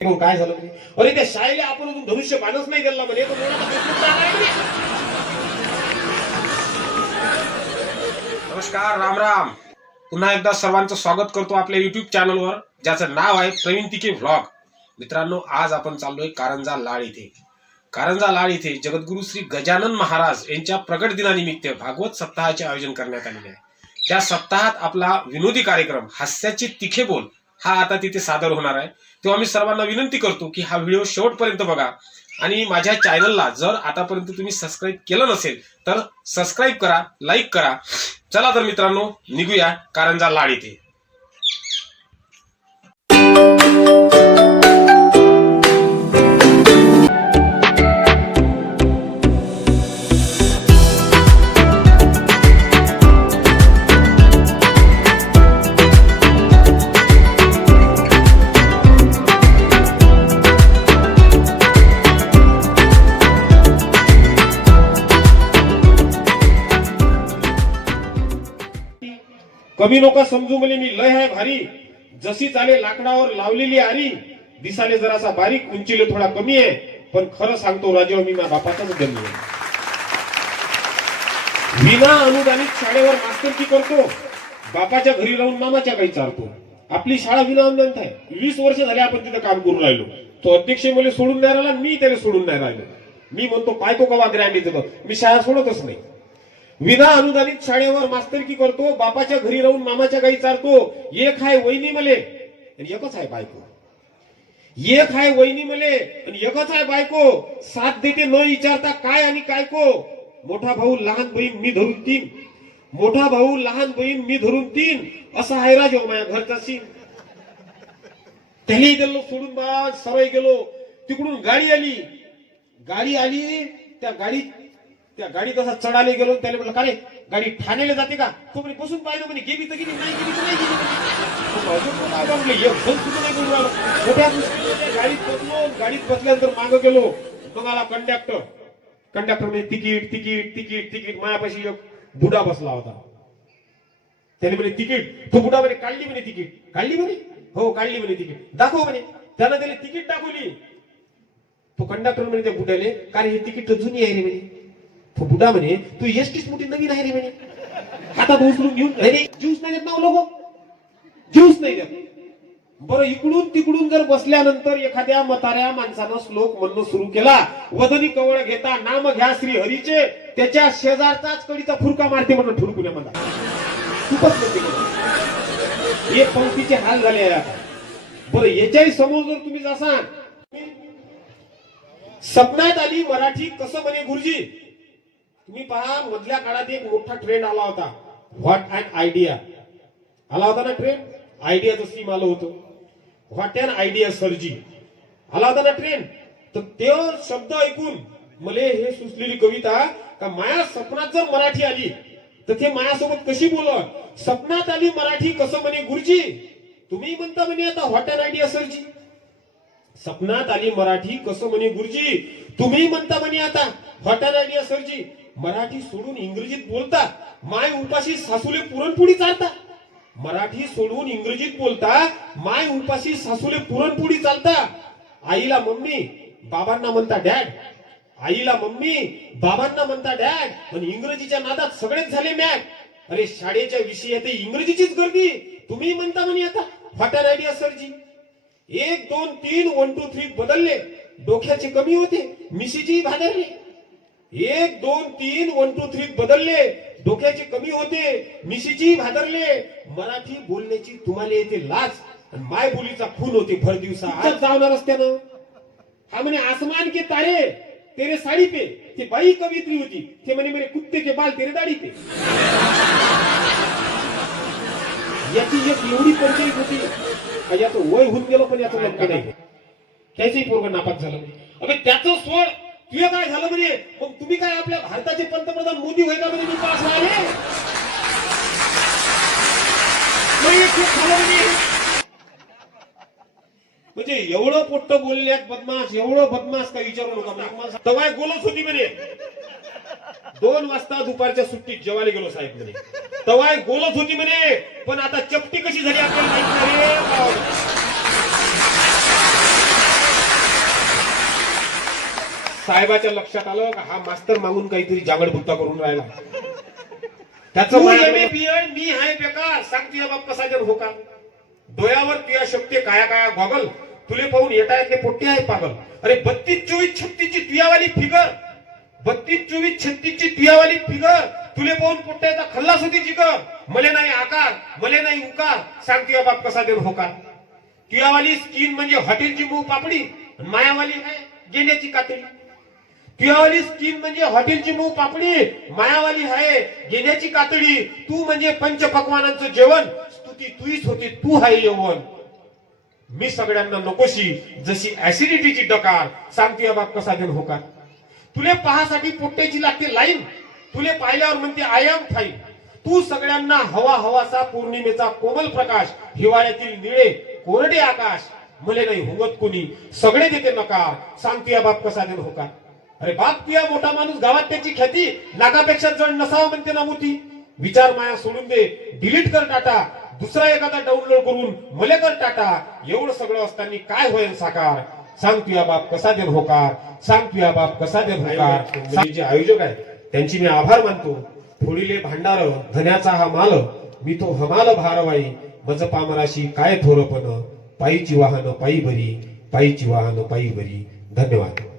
मग काय झालं म्हणे, अरे त्या शाळेला आपण अजून धनुष्य बाणच नाही दिला म्हणे. नमस्कार, राम राम. पुन्हा एकदा सर्वांचं स्वागत करतो आपल्या युट्यूब चॅनलवर, ज्याचं नाव आहे प्रवीण तिके व्लॉग. मित्रांनो, आज आपण चाललोय कारंजा लाड इथे. कारंजा लाड इथे जगद्गुरु श्री गजानन महाराज यांच्या प्रगट दिनानिमित्त भागवत सप्ताहाचे आयोजन करण्यात आलेले आहे. त्या सप्ताहात आपला विनोदी कार्यक्रम हास्याचे तिखे बोल हा आता तिथे सादर होणार आहे. तेव्हा मी सर्वांना विनंती करतो की हा व्हिडिओ शेवटपर्यंत बघा आणि माझ्या चॅनलला जर आतापर्यंत तुम्ही सबस्क्राईब केलं नसेल तर सबस्क्राईब करा, लाईक करा. चला तर मित्रांनो, निघूया कारंजा लाड इथे. कमी नका समजू म्हणे मी लय आहे भारी, जशी चाले लाकडावर लावलेली आरी, दिसाले जरासा बारीक, उंचीले थोडा कमी आहे, पण खरं सांगतो राजा मी माझ्या बापाचाच जन्म आहे. विना अनुदानित शाळेवर मास्तरकी करतो, बापाच्या घरी राहून मामाच्या काही चालतो. आपली शाळा विना अनुदानित आहे. 20 वर्ष झाले आपण तिथं काम करून राहिलो. तो अध्यक्ष मला सोडून नाही राहिला, मी त्याला सोडून नाही राहिलो. मी म्हणतो काय तो कवा ग्रँड येतो, मी शाळा सोडतच नाही. विना अनुदानित शाळेवर मास्तरकी करतो, बापाच्या घरी राहून मामाच्या गाई चारतो. एक आहे वहिनी मले आणि एकच आहे बायको. एक आहे वहिनी मले आणि एकच आहे बायको. साथ देते न विचारता काय आणि काय को. मोठा भाऊ लहान बहीण मी धरून 3, मोठा भाऊ लहान बहीण मी धरून 3, असा आहे राजा माझ्या घरचा सीन. त्याने गेलो सोडून बा सरळ गेलो. तिकडून गाडी आली. त्या गाडीत असा चढायला गेलो. त्याला म्हटलं का रे गाडी ठाण्याला जाते का? तो म्हणे बसून पाहिलं म्हणे, गेली तर गेली, नाही गेली तर नाही गेली. गाडीत बसल्यानंतर मागं गेलो. मग आला कंडक्टर म्हणे तिकीट. मायापाशी एक बुडा बसला होता. त्याने म्हणे तिकीट. तो बुडा म्हणे काढली म्हणे तिकीट. काढली म्हणे, हो काढली म्हणे तिकीट. दाखव म्हणे. त्यानं त्याला तिकीट दाखवली. तो कंडक्टर म्हणे त्या बुड्याले, का रे हे तिकीट तर जुनी आहे रे म्हणे. तो बुडा म्हणे तू एसटीच मोठी नवीन आहे रे म्हणे. हातात उचलून घेऊन ज्यूस नाही देत ना लोक, ज्यूस नाही देत. बरं, इकडून तिकडून जर बसल्यानंतर एखाद्या म्हाताऱ्या माणसानं श्लोक म्हणणं सुरू केला, वदनी कवळ घेता नाम घ्या श्री हरीचे, त्याच्या शेजारचाच कडीचा फुरका मारते म्हणून ठुडकुण्यामध्ये खूपच एक पंक्तीचे हाल झाले आहे. बरं, याच्याही समोर जर तुम्ही जासाल, सपनात आली मराठी कसं म्हणे गुरुजी. तुम्ही पहा, मधल्या काळात एक मोठा ट्रेंड आला होता, व्हॉट अँड आयडिया आला होता ना ट्रेंड. आयडियाचं स्कीम आलं होतं. व्हॉट अँड आयडिया सरजी आला होता ना ट्रेंड. तर ते शब्द ऐकून मला हे सुचलेली कविता का माया सपनात जर मराठी आली तर ते मायासोबत कशी बोलत. सपनात आली मराठी कसं म्हणे गुरुजी. तुम्ही म्हणता म्हणे आता व्हॉट अँड आयडिया सरजी. सपनात आली मराठी कसं म्हणे गुरुजी. तुम्ही म्हणता म्हणे आता व्हॉट अँड आयडिया सरजी. मराठी सोडून इंग्रजीत बोलता, माय उपाशी सासूले पुरणपोळी चालता. मराठी सोडून इंग्रजीत बोलता, माय उपाशी सासूले पुरणपोळी चालता. आईला मम्मी, बाबांना म्हणता डॅड. आईला मम्मी, बाबांना म्हणता डॅड. पण इंग्रजीच्या नादात सगळेच झाले मॅड. अरे शाळेच्या विषयात इंग्रजीचीच गर्दी. तुम्ही म्हणता म्हणे आता व्हॉट अँड आयडिया सरजी. 1 2 3 1 2 3 बदलले, डोक्याचे कमी होते, मिशीची भादरले. 1 2 3 1 2 3 बदलले, डोक्याचे कमी होते, मिशीची भादरले. मराठी बोलण्याची तुम्हाला येते लाज आणि माय बोलीचा खून होते भर दिवसा. आज जाणार रस्त्यानं हा म्हणे आसमान के तारे तेरे साडी पे. ती बाई कवित्री होती. ते म्हणे कुत्ते के बाल तेरे दाढी पे. याची एक एवढी परिचय होती, याचं वय होऊन गेलं पण याचं लग्न नाही. त्याचंही पोरगं नापास झालं. अबे त्याचं सोड, तुझं काय झालं म्हणे. मग तुम्ही काय आपल्या भारताचे पंतप्रधान मोदी व्हायला म्हणे मी पास व्हायले. म्हणजे एवढं पोट्ट बोलल्यात बदमाश, एवढं बदमाश काय विचारू नका. तवाय गोलच होती म्हणे. 2 वाजता दुपारच्या सुट्टीत जेवायला गेलो साहेब म्हणे. तवाय गोलच होती म्हणे. पण आता चपटी कशी झाली आपल्याला माहित नाही रे. साहेबाच्या लक्षात आलं का हा मास्तर मागून काहीतरी जागडबुत्ता करून राहिला. त्याचं तू माझ्याकडे- MA मी आहे बेकार सांग तुझ्या बाप कसा जन हो का. डोळ्यावर तुझ्या शक्ती काया काया गॉगल, तुले पाहून येता येत नाही पोट्टे आहे पागल. अरे 32-24-36 ची तुयावाली फिगर, 32-24-36 ची तुयावाली फिगर, तुले पाहून पोट्ट्याचा खल्लास होती जिगर. मले नाही आकार, मले नाही उकार, सांग तुझ्या बाप कसा देन होकार. तुयावाली स्किन म्हणजे हॉटेलची मूग पापडी, मायावाली आहे गेंड्याची कातडी. तुयावाली स्किन म्हणजे हॉटेलची मूग पापडी, मायावाली आहे गेंड्याची कातडी. तू म्हणजे पंचपक्वानांचं जेवण, स्तुती तुईच होती, तू आहे यवन. मी सगळ्यांना नकोशी जशी ऍसिडिटीची डकार, सांगते या बाप कसा देन होकार. तुले पाहासाठी पोट्ट्याची लागते लाईन, तुले पाहिल्यावर म्हणते आय एम फाईन. तू सगळ्यांना हवा हवासा पौर्णिमेचा कोमल प्रकाश, हिवाळ्यातील निळे कोरडे आकाश. मले नाही हुवत कोणी, सगळे देते नकार, सांगते या बाप कसा देन होकार. अरे बाप तुया मोठा माणूस, गावात त्याची ख्याती, नाकापेक्षा जण नसावा म्हणते ना मोठी. विचार माया सोडून दे, डिलीट कर टाटा, दुसरा एखादा डाउनलोड करून मले कर टाटा. एवढं सगळं असताना काय होईल साकार, सांग तुया बाप कसा देन होकार, सांग तुया बाप कसा देन होकार. जे आयोजक आहे त्यांची मी आभार मानतो. फोडीले भांडार धन्याचा हा माल, मी तो हमाल भारवाई. मज पामराशी काय थोरपण, पायीची वाहन पायी भरी, पायीची वाहन पायी भरी. धन्यवाद.